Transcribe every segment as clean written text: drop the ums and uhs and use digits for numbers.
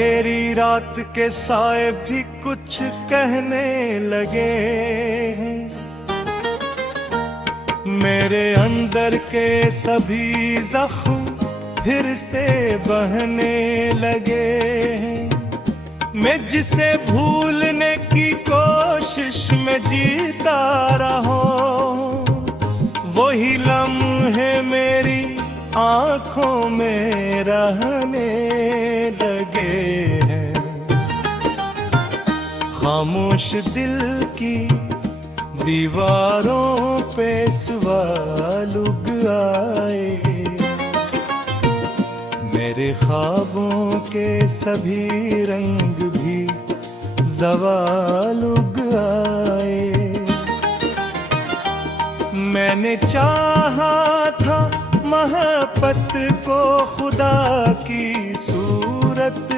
अंधेरी रात के साए भी कुछ कहने लगे हैं। मेरे अंदर के सभी जख्म फिर से बहने लगे हैं। मैं जिसे भूलने की कोशिश में जीता रहा हूँ, वही लम्हे मेरी आँखों में रहने लगे हैं। खामोश दिल की दीवारों पे सवाल उग आए। मेरे ख्वाबों के सभी रंग भी ज़वाल उग आए। मैंने चाहा था मोहब्बत को खुदा की सूरत,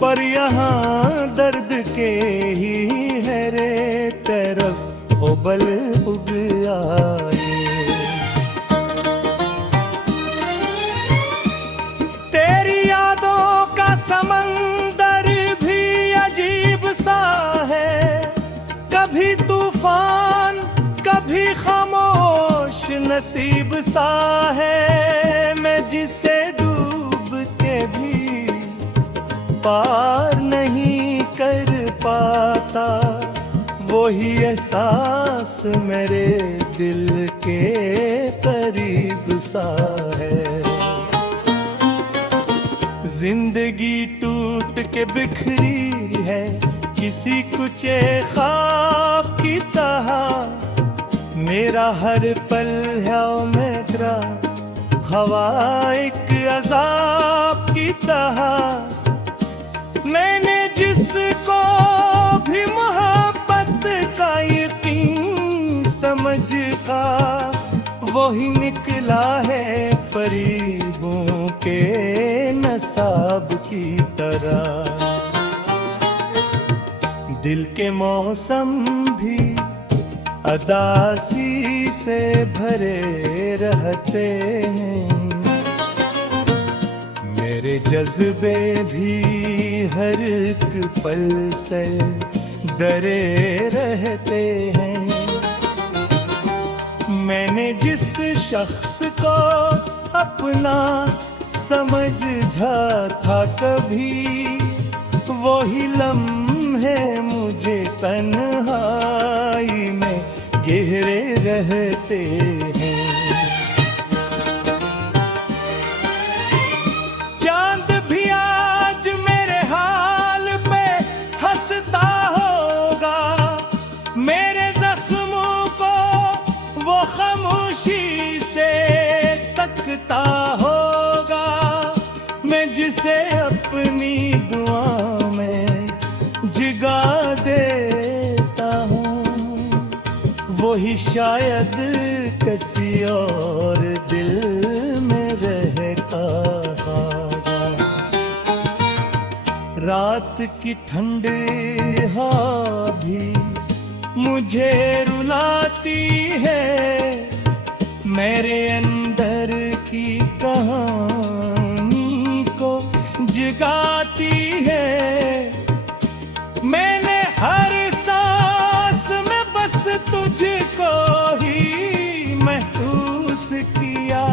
पर यहाँ दर्द के ही है रे तरफ उबल उग आए। तेरी यादों का समंदर भी अजीब सा है, कभी तूफान कभी खामोश नसीब सा है। मैं जिसे डूब के भी पार नहीं कर पाता, वही एहसास मेरे दिल के करीब सा है। जिंदगी टूट के बिखरी है किसी कुचे ख्वाब की तरह। मेरा हर पल है मेरा हवा एक अजाब की तरह। मैंने जिसको भी मोहब्बत का यकीन समझ का, वही निकला है फरीबों के नसाब की तरह। दिल के मौसम भी अदासी से भरे रहते हैं। मेरे जज्बे भी हर एक पल से डरे रहते हैं। मैंने जिस शख्स को अपना समझा था कभी, वही लम्हे मुझे तन्हाई में गहरे रहते हैं। चांद भी आज मेरे हाल पे हंसता होगा। मेरे जख्मों को वो खामोशी से तकता होगा। मैं जिसे अपनी दुआ में जिगा देता हूँ, वही शायद किसी और दिल में रहता होगा। रात की ठंडी हवा भी मुझे रुलाती है। मेरे अंदर की कहानी को जगाती है। मैंने हर सांस में बस तुझको ही महसूस किया,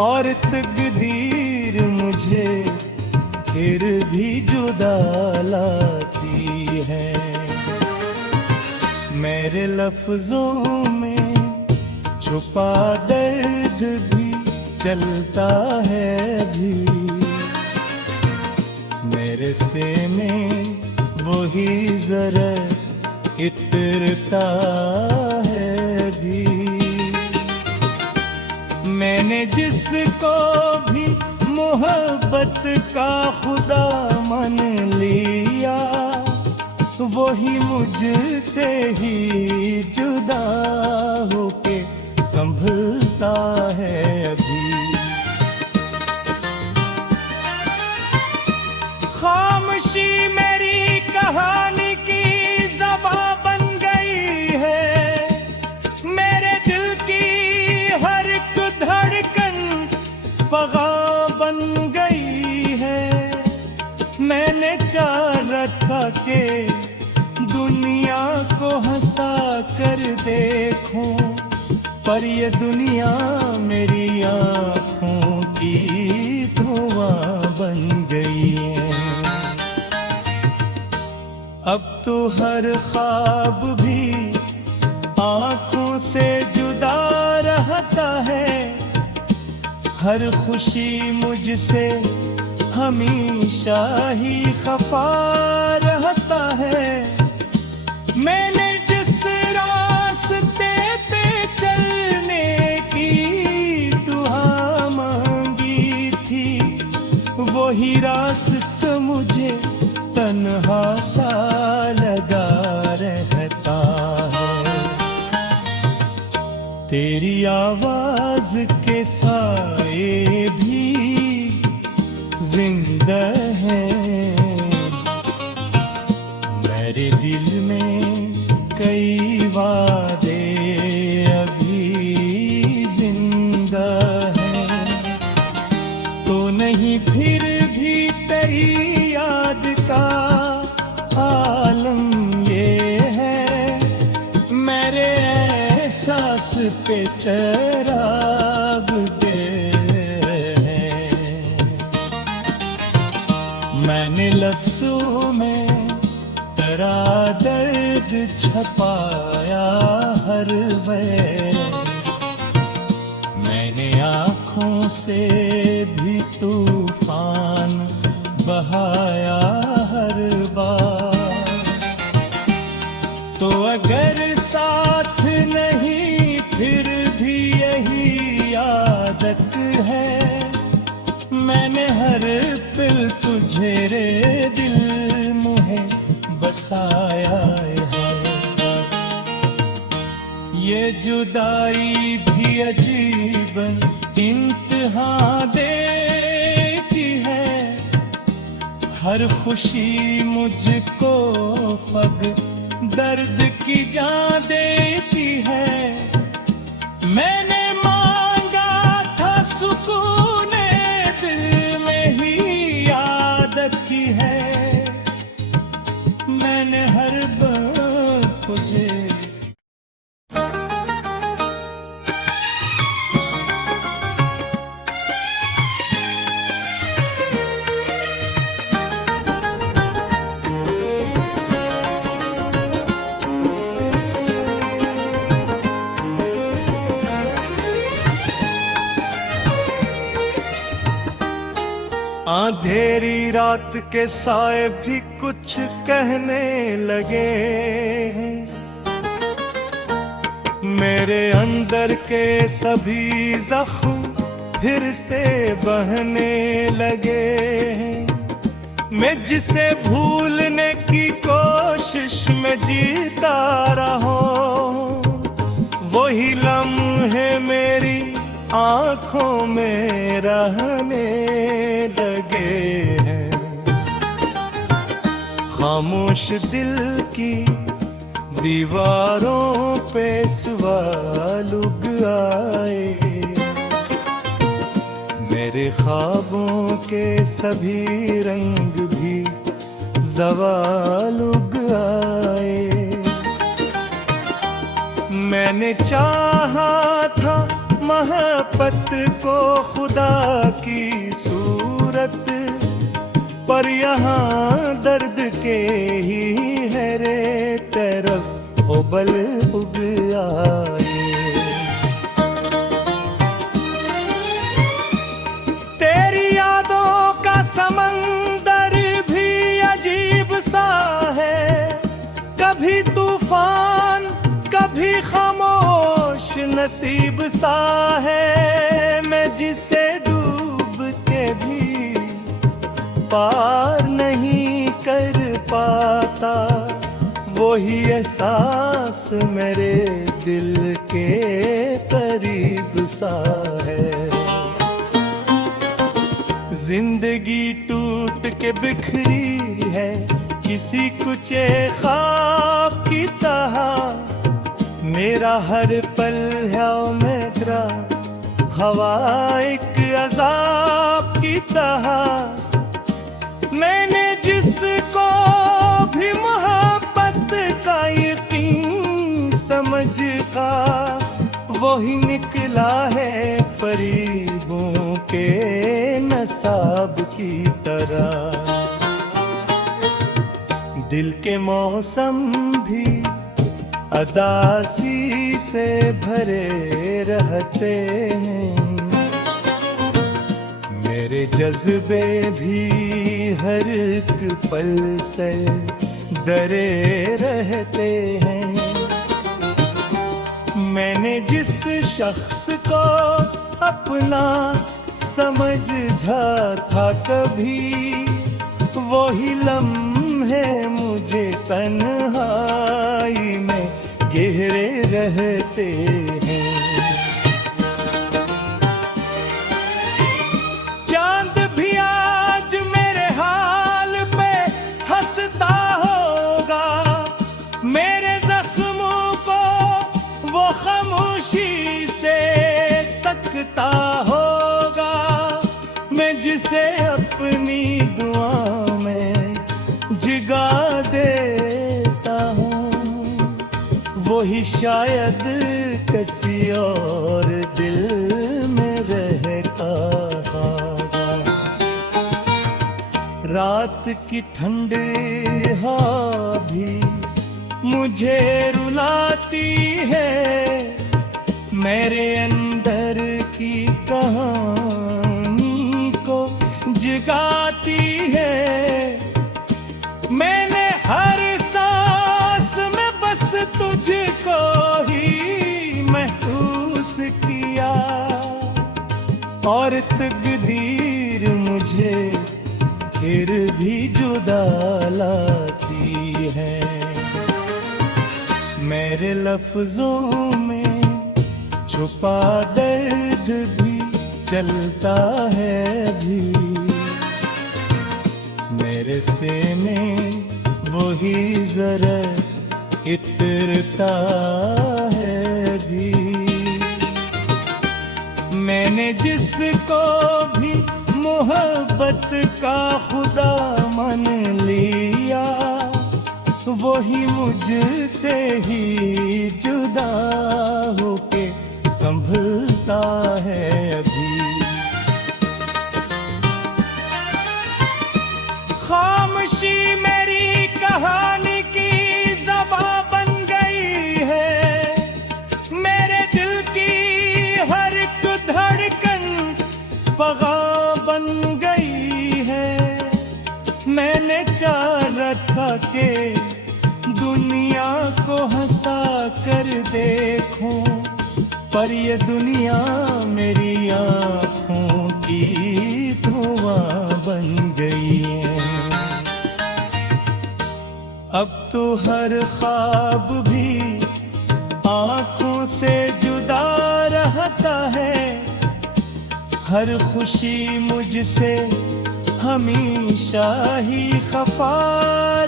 और तकदीर मुझे फिर भी जुदा लाती है। मेरे लफ्जों में छुपा दर्द भी चलता है भी। मेरे सीने वही जरा इतरता है भी। मैंने जिसको भी मोहब्बत का खुदा मान लिया, वही मुझसे ही जुदा होके संभलता है अभी। खामोशी मेरी कहानी की ज़बां बन गई है। मेरे दिल की हर एक धड़कन फ़ग़ां बन गई है। विचार रखा के दुनिया को हंसा कर देखूं, पर ये दुनिया मेरी आँखों की धुआं बन गई है। अब तो हर ख्वाब भी आँखों से जुदा रहता है, हर खुशी मुझसे हमेशा ही खफा रहता है। मैंने जिस रास्ते पे चलने की दुआ मांगी थी, वही रास्ता मुझे तन्हा सा लगा रहता है। तेरी आवाज के साए भी जिंदा है, मेरे दिल में कई वादे अभी जिंदा है। तो नहीं फिर भी तेरी याद का आलम ये है, मेरे एहसास पे चराग दे है। मैंने लफ्जों में तेरा दर्द छपाया हर वैर, मैंने आँखों से भी तूफान बहाया हर बार। तो अगर साथ नहीं फिर भी यही आदत है, मैंने हर पल तुझे रे दिल मुहे बसाया है। ये जुदाई भी अजीब इम्तिहान देती है, हर खुशी मुझको फग दर्द की जान देती है। मैंने मांगा था सुकून दिल में ही आदत की है, मैंने हर बार तुझे अंधेरी रात के साए भी कुछ कहने लगे हैं, मेरे अंदर के सभी जख्म फिर से बहने लगे हैं। मैं जिसे भूलने की कोशिश में जीता रहा हूँ, वही लम्हे मेरी आँखों में रहने लगे हैं। खामोश दिल की दीवारों पे सवाल उग आए, मेरे ख्वाबों के सभी रंग भी ज़वाल उग आए। मैंने चाहा था मोहब्बत को खुदा की सूरत, पर यहाँ दर्द के ही है रे तरफ उबल उग आए। तेरी यादों का समंदर भी अजीब सा है, कभी तूफान कभी खामोश नसीब सा है। मैं जिसे डूब के भी पार नहीं कर पाता, वही एहसास मेरे दिल के करीब सा है। जिंदगी टूट के बिखरी है किसी कुचे ख्वाब की तरह, मेरा हर पल है मेरा हवा एक अजाब की तरह। मैंने जिस समझ का वही निकला है फरीबों के नसाब की तरह। दिल के मौसम भी अदासी से भरे रहते हैं, मेरे जज्बे भी हर एक पल से डरे रहते हैं। मैंने जिस शख्स को अपना समझा था कभी, वही लम्हे मुझे तन्हाई में घेरे रहते हैं। चांद भी आज मेरे हाल पे हंसता होगा, मेरे जख्मों को वो खामोशी से तकता होगा। मैं जिसे अपनी दुआ में जिगा देता हूँ, वही शायद किसी और दिल में रहता होगा। रात की ठंडी हवा भी मुझे रुलाती है, मेरे अंदर की कहानी को जगाती है। मैंने हर सांस में बस तुझको ही महसूस किया, और तकदीर मुझे फिर भी जुदा लाती है। मेरे लफ्जों में छुपा दर्द भी चलता है भी, मेरे सीने वही जरा इतरता है भी। मैंने जिसको भी मोहब्बत का खुदा मान लिया, वही मुझसे ही जुदा होके संभलता है अभी। खामोशी मेरी कहानी की ज़बां बन गई है, मेरे दिल की हर एक धड़कन फ़ग़ां बन गई है। मैंने चाह रखा के दुनिया को हंसा कर देखूं, पर ये दुनिया मेरी आँखों की धुआं बन गई है। अब तो हर ख्वाब भी आँखों से जुदा रहता है, हर खुशी मुझसे हमेशा ही खफा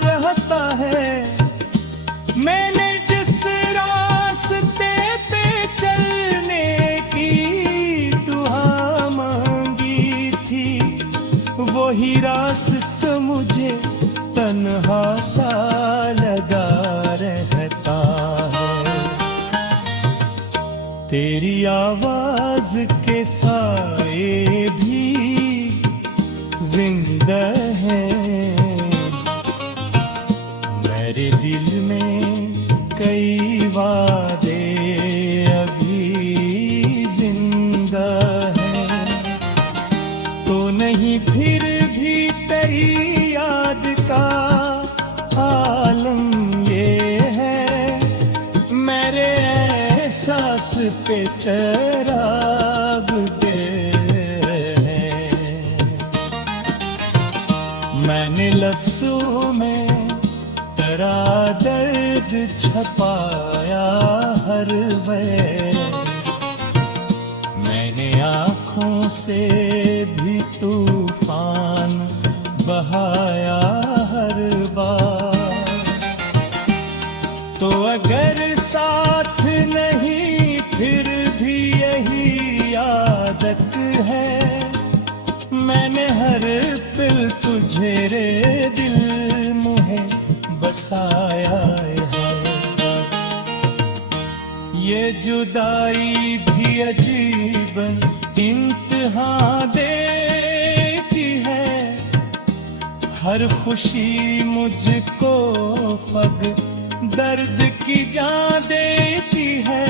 रहता है। मैंने जिस रास्ते पे चलने की दुआ मांगी थी, वही रास्ता मुझे तन्हा सा लगा रहता है। तेरी आवाज के साए भी जिंदा है, मेरे दिल में कई वादे अभी जिंदा है। तो नहीं फिर भी तेरी याद का आलम ये है, मेरे एहसास पे चराग दे है। मैंने लफ्जों में तेरा दर्द छपाया हर वक्त, मैंने आँखों से भी तूफान बहाया हर बार। तो अगर साथ नहीं फिर भी यही आदत है, मैंने हर पल तुझे रे दिल मुहे बसाया है। ये जुदाई भी अजीब इम्तिहान देती है, हर खुशी मुझको फग दर्द की जान देती है।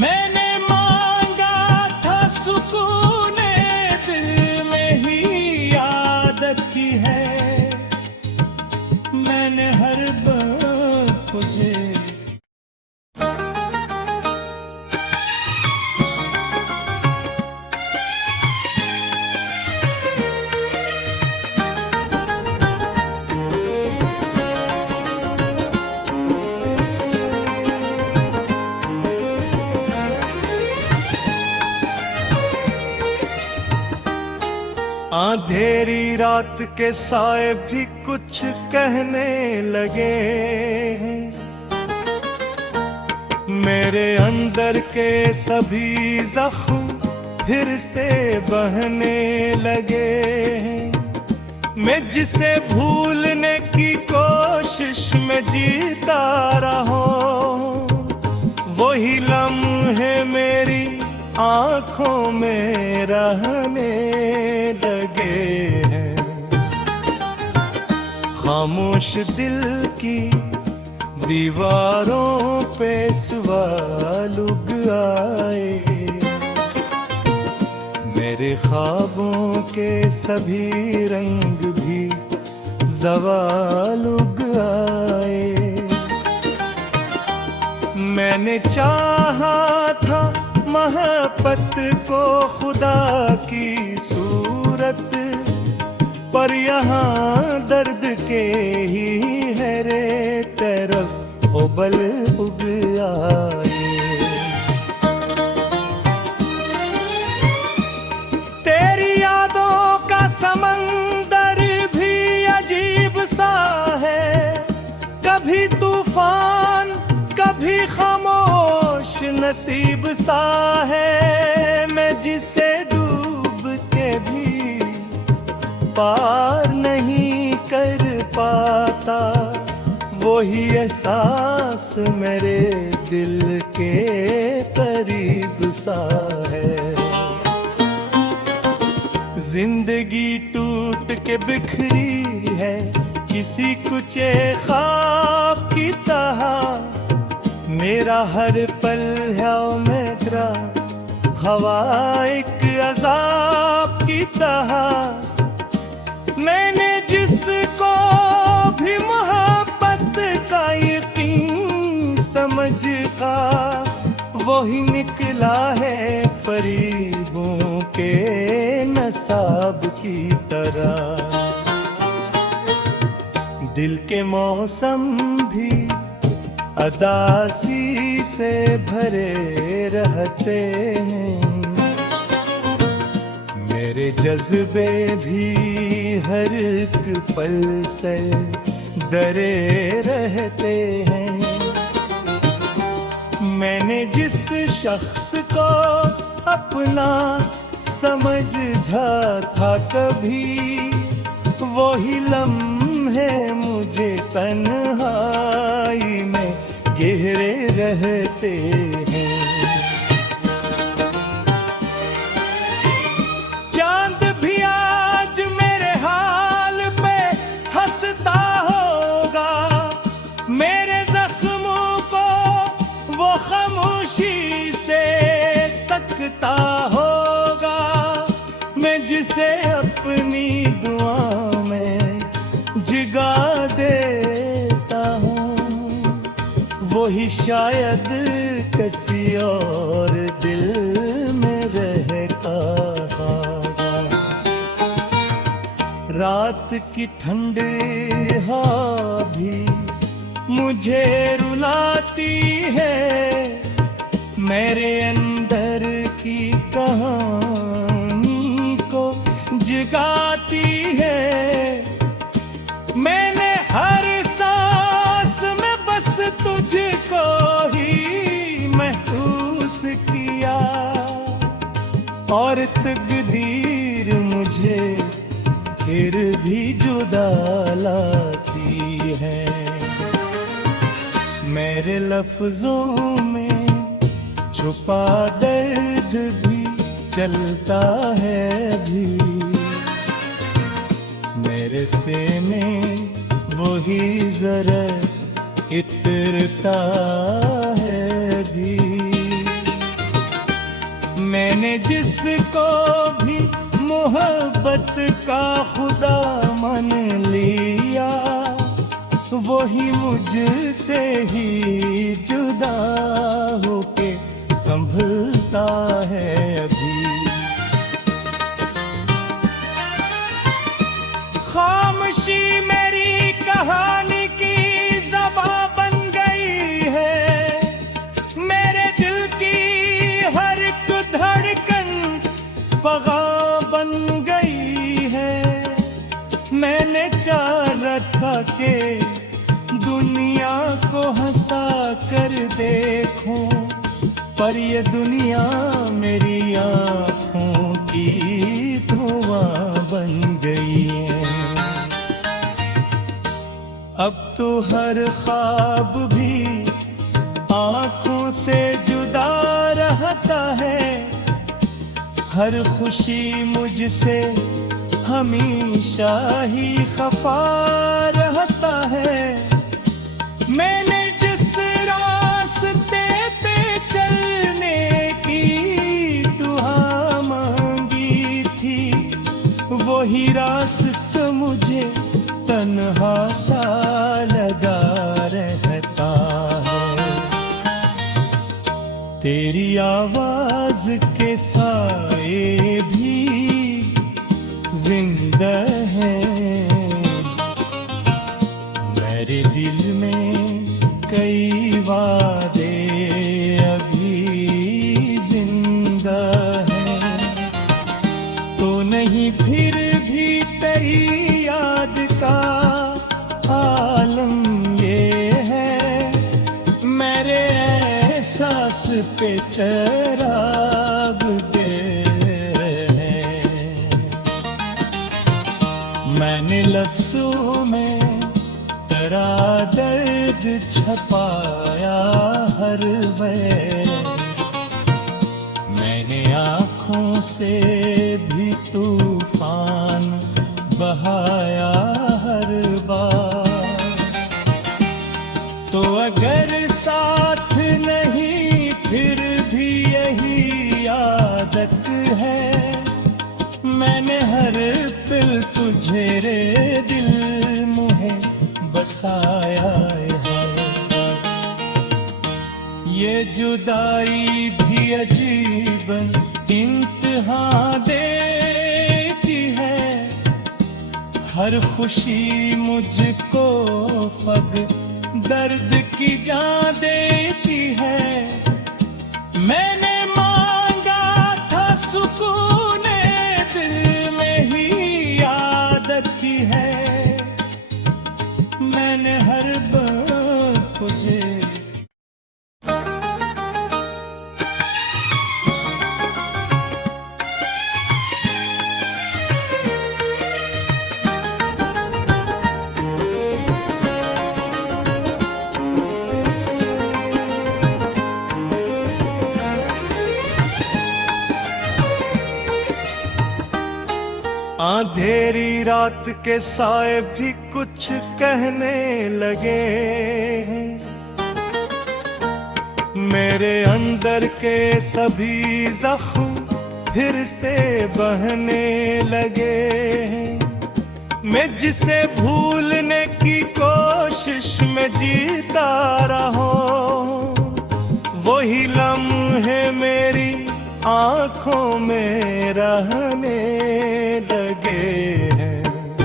मैंने मांगा था सुकून दिल में ही आदत की है, मैंने हर बार तुझे अंधेरी रात के साए भी कुछ कहने लगे हैं, मेरे अंदर के सभी जख्म फिर से बहने लगे हैं। मैं जिसे भूलने की कोशिश में जीता रहा हूँ, वही लम्हे मेरी आँखों में रहने लगे हैं। खामोश दिल की दीवारों पे सवाल उग आए, मेरे ख्वाबों के सभी रंग भी ज़वाल उग आए। मैंने चाहा था मोहब्बत को खुदा की सूरत, पर यहाँ दर्द के ही हरे तरफ उबल उग आए। तेरी यादों का समंदर भी अजीब सा है, कभी तूफान कभी खामोश नसीब सा है। मैं जिसे डूब के भी पार नहीं कर पाता, वही एहसास मेरे दिल के करीब सा है। जिंदगी टूट के बिखरी है किसी कुचे ख्वाब की तरह, मेरा हर पल है मेरा हवा एक अजाब की तरह। मैंने जिसको भी मोहब्बत का यकीन समझा, वही निकला है फरीबों के नसाब की तरह। दिल के मौसम भी अदासी से भरे रहते हैं, मेरे जज्बे भी हर एक पल से डरे रहते हैं। मैंने जिस शख्स को अपना समझा था कभी, वही लम्हे मुझे तन्हाई में गहरे रहते हैं। चांद भी आज मेरे हाल पे हंसता होगा, मेरे जख्मों को वो खामोशी से तकता होगा। मैं जिसे अपनी दुआ में जिगा देता हूँ, वही शायद किसी और दिल में रहता होगा। रात की ठंडी हवा भी मुझे रुलाती है, मेरे अंदर की कहानी को जगाती है। मैंने हर सांस में बस तुझको ही महसूस किया, और तकदीर मुझे फिर भी जुदा लाती है। मैं मेरे लफ्जों में छुपा दर्द भी चलता है अभी, मेरे सीने वही जरा इतरता है भी। मैंने जिसको भी मोहब्बत का खुदा मान लिया, वही मुझसे ही जुदा होके संभलता है अभी। खामोशी मेरी कहानी की ज़बां बन गई है, मेरे दिल की हर एक धड़कन फगा बन गई है। मैंने चाह रखा के दुनिया को हंसा कर देखूं, पर ये दुनिया मेरी आँखों की धुआं बन गई है। अब तो हर ख्वाब भी आँखों से जुदा रहता है, हर खुशी मुझसे हमेशा ही खफा रहता है। मैंने जिस रास्ते पे चलने की दुआ मांगी थी, वही रास्ता मुझे तन्हा सा लगा रहता है। तेरी आवाज के साए भी जिंदा है, मेरे दिल में कई वादे अभी जिंदा है। तो नहीं फिर भी तेरी याद का आलम ये है, मेरे एहसास पे चराग दे। मैंने लफ्जों में तेरा दर्द छपाया हर वैर, मैंने आँखों से भी तूफान बहाया हर बार। तो अगर साथ नहीं फिर भी यही आदत है, मैंने हर पल तुझे रे दिल मुहे बसाया है। ये जुदाई भी अजीबन इम्तिहान देती है, हर खुशी मुझको फग दर्द की जान देती है। मैंने मांगा था सुकून दिल में ही आदत की है, मैंने हर बार तुझे अंधेरी रात के साए भी कुछ कहने लगे हैं, मेरे अंदर के सभी जख्म फिर से बहने लगे हैं। मैं जिसे भूलने की कोशिश में जीता रहा हूँ, वही लम्हे मेरी आँखों में रहने लगे हैं।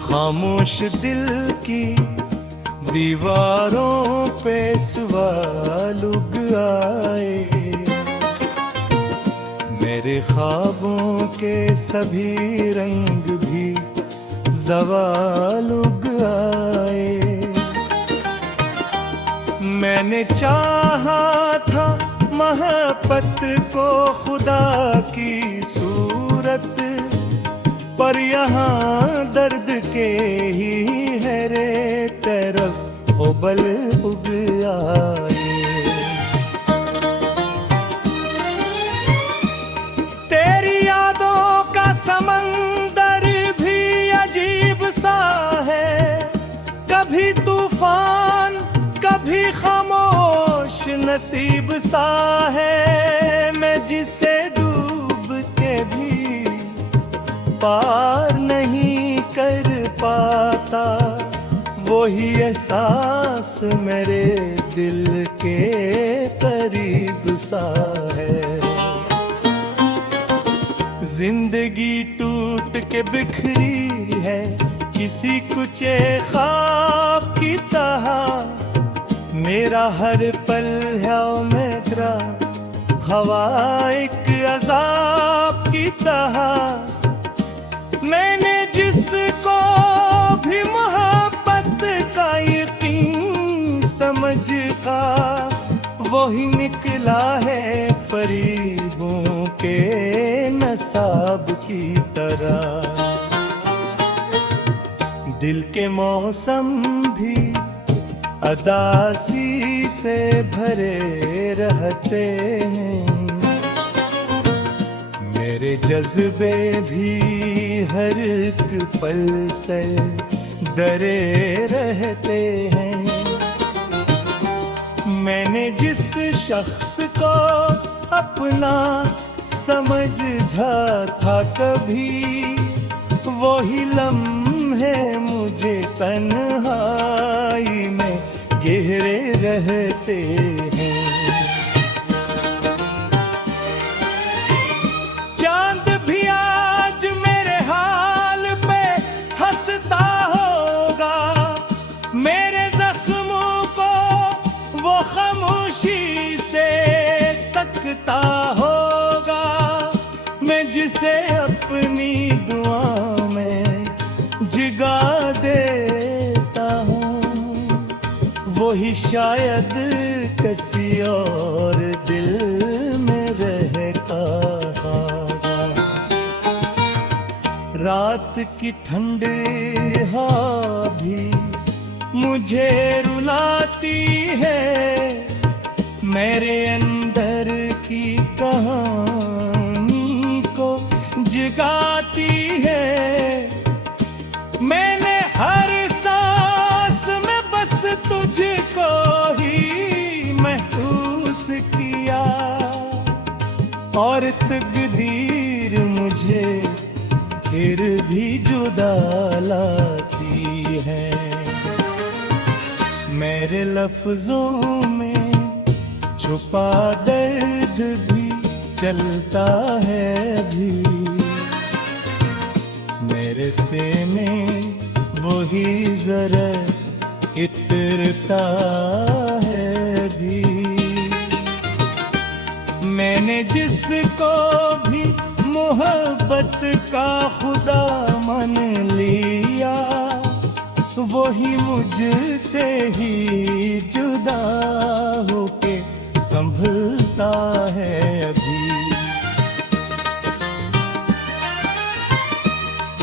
खामोश दिल की दीवारों पे सवाल उग आए, मेरे ख्वाबों के सभी रंग भी ज़वाल उग आए। मैंने चाहा था मोहब्बत को खुदा की सूरत, पर यहाँ दर्द के ही है रे तरफ उबल उग आए। तेरी यादों का समंदर भी अजीब सा है, कभी तूफान कभी खामोश नसीब सा है। मैं जिसे डूब के भी पार नहीं कर पाता, वही एहसास मेरे दिल के करीब सा है। जिंदगी टूट के बिखरी है किसी कुचे ख्वाब की तरह, मेरा हर पल है मेरा हवा एक अजाब की तरह। मैंने जिसको भी मोहब्बत का यकीन समझ का, वही निकला है फरीबों के नसाब की तरह। दिल के मौसम भी अदासी से भरे रहते हैं, मेरे जज्बे भी हर एक पल से डरे रहते हैं। मैंने जिस शख्स को अपना समझा था कभी, वही लम्हे मुझे तन्हाई में गहरे रहते हैं। चांद भी आज मेरे हाल पे हंसता होगा, मेरे जख्मों को वो खामोशी से तकता होगा। मैं जिसे अपनी दुआ में जिगा देता हूँ, वही शायद किसी और दिल में रहता होगा। रात की ठंडी हवा भी मुझे रुलाती है, मेरे अंदर की कहानी को जगाती है। मैंने हर सांस में बस तुझको ही महसूस किया, और तकदीर मुझे फिर भी जुदा लाती है। मेरे लफ्जों में छुपा दर्द भी चलता है अभी, मेरे सीने वही जरा इतरता है अभी। मैंने जिसको भी मोहब्बत का खुदा मान लिया, वही मुझसे ही जुदा होके संभलता है अभी।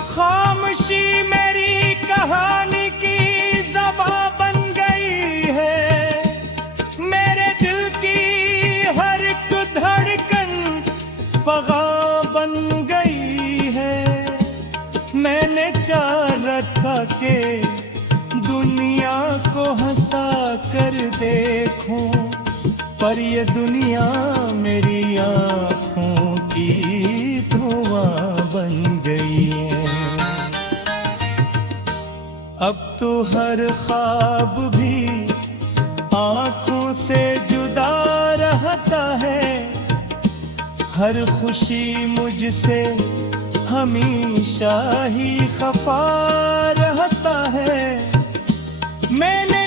खामोशी मेरी कहानी की ज़बां बन गई है, मेरे दिल की हर एक धड़कन फगा बन गई है। मैंने चाह रखा के दुनिया को हंसा कर देखूं, पर ये दुनिया मेरी आँखों की धुआं बन गई है। अब तो हर ख्वाब भी आँखों से जुदा रहता है, हर खुशी मुझसे हमेशा ही खफा रहता है। मैंने